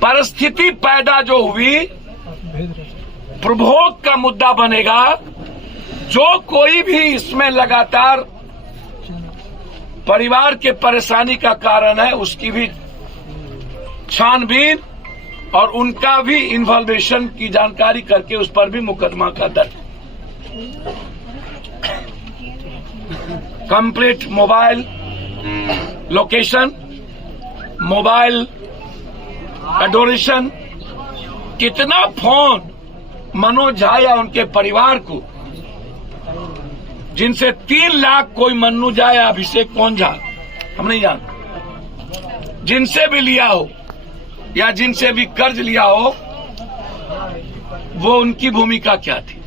परिस्थिति पैदा जो हुई, प्रभोग का मुद्दा बनेगा। जो कोई भी इसमें लगातार परिवार के परेशानी का कारण है, उसकी भी छानबीन और उनका भी इन्वॉल्वेशन की जानकारी करके उस पर भी मुकदमा का दर्ज। Complete mobile location, mobile adoration, कितना फोन मनोज झा या उनके परिवार को, जिनसे 3 लाख कोई मन्नू झा या अभिषेक कौन झा हम नहीं जानते, जिनसे भी लिया हो या जिनसे भी कर्ज लिया हो, वो उनकी भूमिका क्या थी।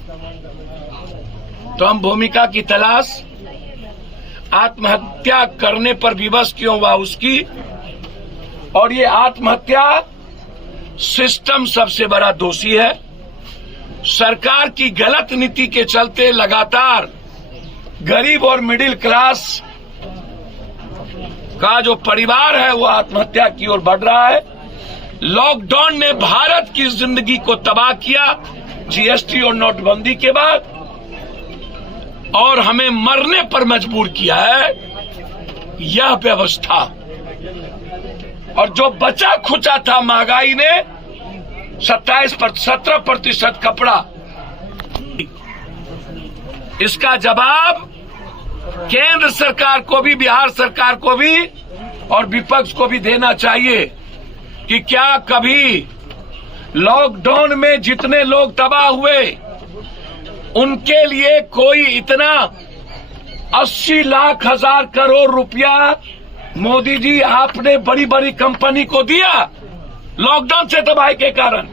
तो हम भूमिका की तलाश, आत्महत्या करने पर विवश क्यों हुआ उसकी, और ये आत्महत्या सिस्टम सबसे बड़ा दोषी है। सरकार की गलत नीति के चलते लगातार गरीब और मिडिल क्लास का जो परिवार है वो आत्महत्या की ओर बढ़ रहा है। लॉकडाउन ने भारत की जिंदगी को तबाह किया, जीएसटी और नोटबंदी के बाद, और हमें मरने पर मजबूर किया है यह व्यवस्था। और जो बचा खुचा था महंगाई ने 17% कपड़ा, इसका जवाब केंद्र सरकार को भी, बिहार सरकार को भी और विपक्ष को भी देना चाहिए कि क्या कभी लॉकडाउन में जितने लोग तबाह हुए उनके लिए कोई इतना 80 लाख हजार करोड़ रुपया मोदी जी आपने बड़ी बड़ी कंपनी को दिया लॉकडाउन से तबाही के कारण?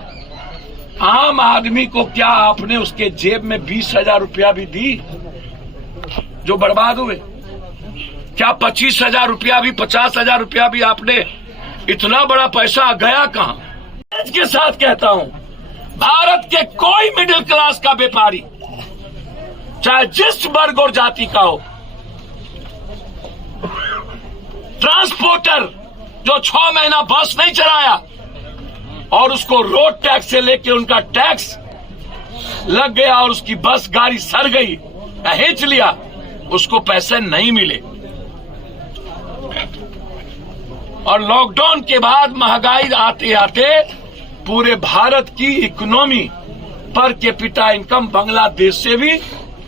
आम आदमी को क्या आपने उसके जेब में 20,000 रुपया भी दी जो बर्बाद हुए? क्या 25,000 रुपया भी, 50,000 रुपया भी आपने, इतना बड़ा पैसा गया कहां? के साथ कहता हूं, भारत के कोई मिडिल क्लास का व्यापारी, चाहे जिस वर्ग और जाति का हो, ट्रांसपोर्टर जो 6 महीना बस नहीं चलाया और उसको रोड टैक्स से लेके उनका टैक्स लग गया और उसकी बस गाड़ी सड़ गई, हेच लिया, उसको पैसे नहीं मिले। और लॉकडाउन के बाद महंगाई आते आते पूरे भारत की economy per capita income Bangladesh से भी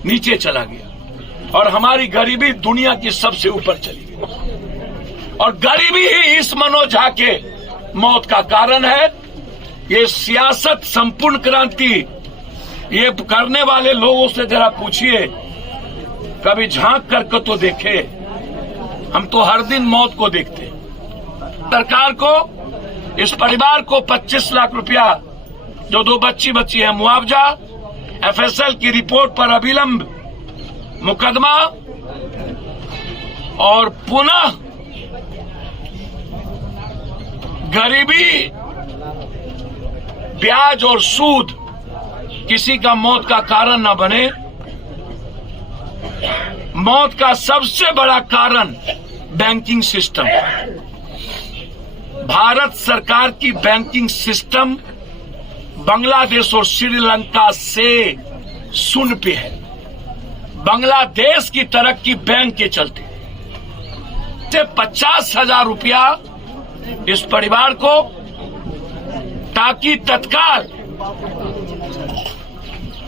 नीचे चला गया और हमारी गरीबी दुनिया की सबसे ऊपर चली गई। और गरीबी ही इस मनोज झा के मौत का कारण है। ये सियासत संपूर्ण क्रांति ये करने वाले लोगों से जरा पूछिए, कभी झांक करके तो देखे। हम तो हर दिन मौत को देखते। सरकार को, इस परिवार को 25 लाख रुपया, जो 2 बच्ची है, मुआवजा, एफएसएल की रिपोर्ट पर अविलंब मुकदमा और पुनः गरीबी, ब्याज और सूद किसी का मौत का कारण न बने। मौत का सबसे बड़ा कारण बैंकिंग सिस्टम। भारत सरकार की बैंकिंग सिस्टम बांग्लादेश और श्रीलंका से शून्य पे है। बांग्लादेश की तरक्की बैंक के चलते। 50,000 रुपया इस परिवार को, ताकि तत्काल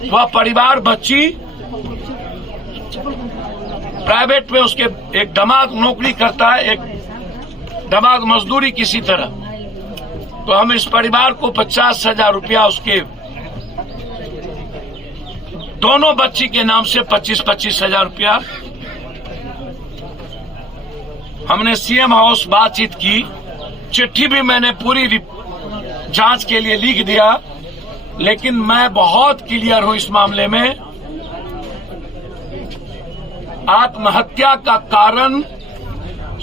वह परिवार, बच्ची प्राइवेट में, उसके एक दामाद नौकरी करता है, एक दामाद मजदूरी किसी तरह, तो हम इस परिवार को 50,000 रुपया उसके दोनों बच्ची के नाम से 25,000 रुपया हमने सीएम हाउस बातचीत की। चिट्ठी भी मैंने पूरी जांच के लिए लिख दिया, लेकिन मैं बहुत क्लियर हूं इस मामले में। आत्महत्या का कारण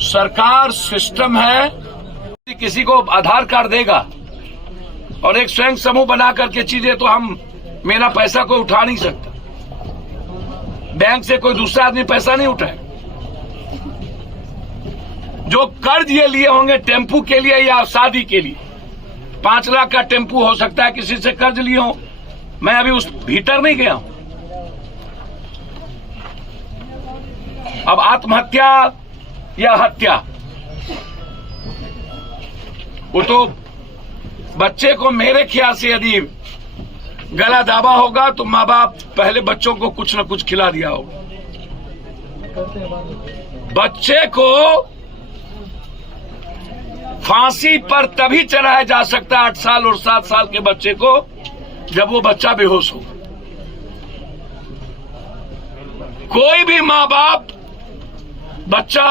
सरकार, सिस्टम है। किसी को आधार कार्ड देगा और एक स्वयं समूह बना करके चीजें, तो हम, मेरा पैसा कोई उठा नहीं सकता। बैंक से कोई दूसरा आदमी पैसा नहीं उठाए। जो कर्ज ये लिए होंगे टेम्पू के लिए या शादी के लिए, 5 लाख का टेम्पू हो सकता है किसी से कर्ज लिए हो। मैं अभी उस भीतर नहीं गया हूं। अब आत्महत्या या हत्या, वो तो बच्चे को मेरे ख्याल से यदि गला दाबा होगा तो माँ बाप पहले बच्चों को कुछ न कुछ खिला दिया होगा। बच्चे को फांसी पर तभी चढ़ाया जा सकता है 8 साल और 7 साल के बच्चे को, जब वो बच्चा बेहोश हो। कोई भी माँ बाप बच्चा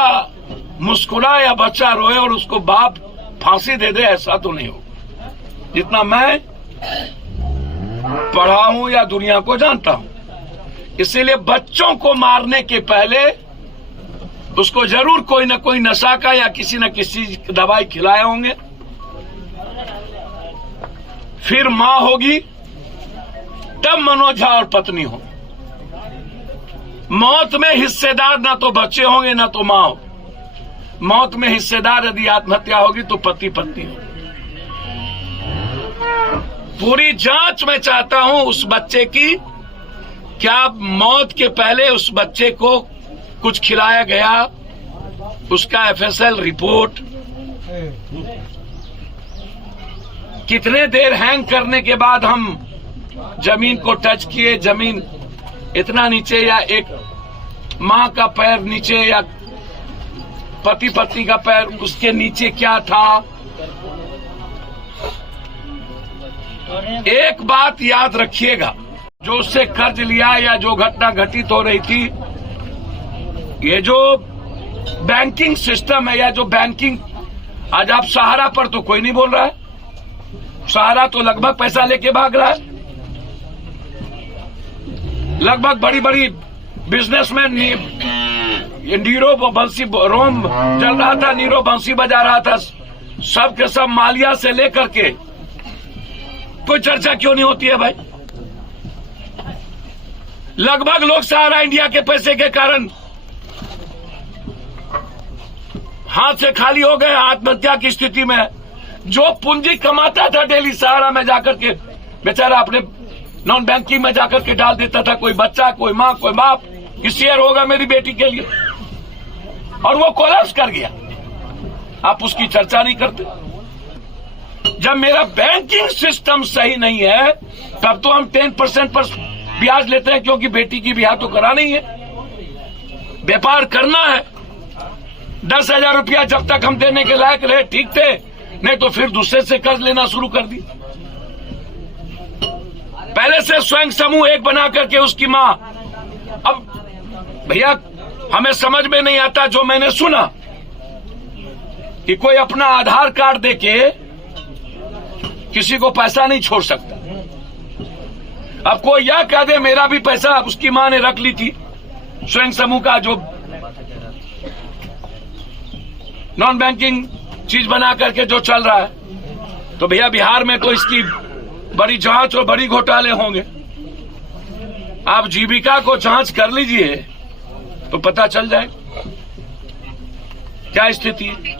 मुस्कुराए या बच्चा रोए और उसको बाप फांसी दे दे, ऐसा तो नहीं हो। जितना मैं पढ़ा हूं या दुनिया को जानता हूं, इसीलिए बच्चों को मारने के पहले उसको जरूर कोई न कोई नशा का या किसी न किसी दवाई खिलाए होंगे। फिर मां होगी, तब मनोज झा और पत्नी हो। मौत में हिस्सेदार ना तो बच्चे होंगे ना तो मां हो। मौत में हिस्सेदार यदि आत्महत्या होगी तो पति पत्नी हो। पूरी जांच मैं चाहता हूं उस बच्चे की, क्या मौत के पहले उस बच्चे को कुछ खिलाया गया, उसका एफएसएल रिपोर्ट, कितने देर हैंग करने के बाद हम जमीन को टच किए, जमीन इतना नीचे या एक मां का पैर नीचे या पति पत्नी का पैर उसके नीचे क्या था। एक बात याद रखिएगा, जो उससे कर्ज लिया या जो घटना घटित हो रही थी, ये जो बैंकिंग सिस्टम है या जो बैंकिंग, आज आप सहारा पर तो कोई नहीं बोल रहा है। सहारा तो लगभग पैसा लेके भाग रहा है। लगभग बड़ी बड़ी बिजनेसमैन, नीरव बंसी रोम चल रहा था, नीरव बंसी बजा रहा था, सब के सब मालिया से लेकर के कोई चर्चा क्यों नहीं होती है भाई? लगभग लोग सहारा इंडिया के पैसे के कारण हाथ से खाली हो गए, आत्महत्या की स्थिति में। जो पूंजी कमाता था डेली सहारा में जाकर के, बेचारा अपने नॉन बैंकिंग में जाकर के डाल देता था। कोई बच्चा, कोई मां, कोई बाप कि शेयर होगा मेरी बेटी के लिए, और वो कोलैप्स कर गया। आप उसकी चर्चा नहीं करते। जब मेरा बैंकिंग सिस्टम सही नहीं है तब तो हम 10% पर ब्याज लेते हैं, क्योंकि बेटी की ब्याह तो करानी है, व्यापार करना है। 10,000 रुपया जब तक हम देने के लायक रहे ठीक थे, नहीं तो फिर दूसरे से कर्ज लेना शुरू कर दी। पहले से स्वयं समूह एक बना करके उसकी मां। अब भैया हमें समझ में नहीं आता, जो मैंने सुना कि कोई अपना आधार कार्ड देके किसी को पैसा नहीं छोड़ सकता। अब कोई यह कह दे मेरा भी पैसा उसकी मां ने रख ली थी, स्वयं समूह का जो नॉन बैंकिंग चीज बना करके जो चल रहा है, तो भैया बिहार में तो इसकी बड़ी जांच और बड़ी घोटाले होंगे। आप जीविका को जांच कर लीजिए तो पता चल जाए क्या स्थिति है।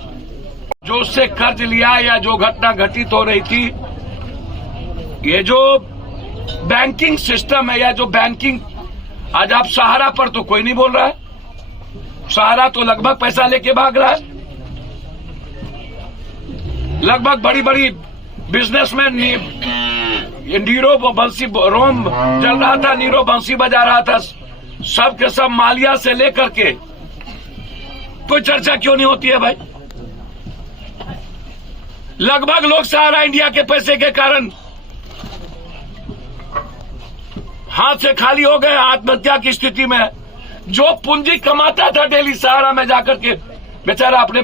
जो उससे कर्ज लिया या जो घटना घटित हो रही थी, ये जो बैंकिंग सिस्टम है या जो बैंकिंग, आज आप सहारा पर तो कोई नहीं बोल रहा है। सहारा तो लगभग पैसा लेके भाग रहा है। लगभग बड़ी बड़ी बिजनेसमैन, नीरव बंसी रोम चल रहा था, नीरव बंसी बजा रहा था, सब के सब मालिया से लेकर के कोई चर्चा क्यों नहीं होती है भाई? लगभग लोग सहारा इंडिया के पैसे के कारण हाथ से खाली हो गए, आत्महत्या की स्थिति में। जो पूंजी कमाता था डेली सहारा में जाकर के, बेचारा अपने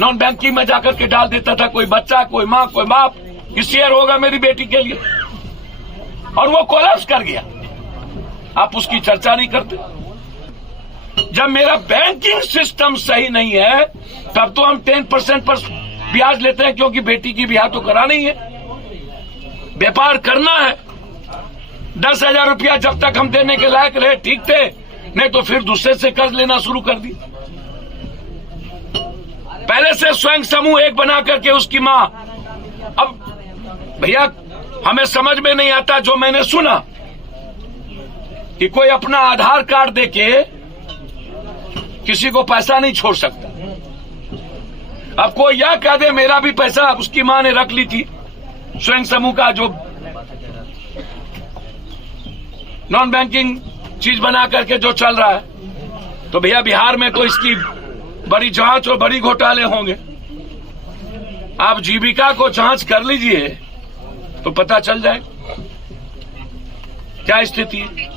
नॉन बैंकिंग में जाकर के डाल देता था। कोई बच्चा, कोई मां, कोई बाप कि शेयर होगा मेरी बेटी के लिए, और वो कोलैप्स कर गया। आप उसकी चर्चा नहीं करते। जब मेरा बैंकिंग सिस्टम सही नहीं है तब तो हम 10% पर ब्याज लेते हैं, क्योंकि बेटी की ब्याह तो करानी है, व्यापार करना है। 10,000 रुपया जब तक हम देने के लायक रहे ठीक थे, नहीं तो फिर दूसरे से कर्ज लेना शुरू कर दी। पहले से स्वयं समूह एक बना करके उसकी मां। अब भैया हमें समझ में नहीं आता जो मैंने सुना कि कोई अपना आधार कार्ड देके किसी को पैसा नहीं छोड़ सकता। अब कोई यह कह दे मेरा भी पैसा उसकी मां ने रख ली थी, स्वयं समूह का जो नॉन बैंकिंग चीज बना करके जो चल रहा है, तो भैया बिहार में तो इसकी बड़ी जांच और बड़ी घोटाले होंगे। आप जीविका को जांच कर लीजिए तो पता चल जाए क्या स्थिति है।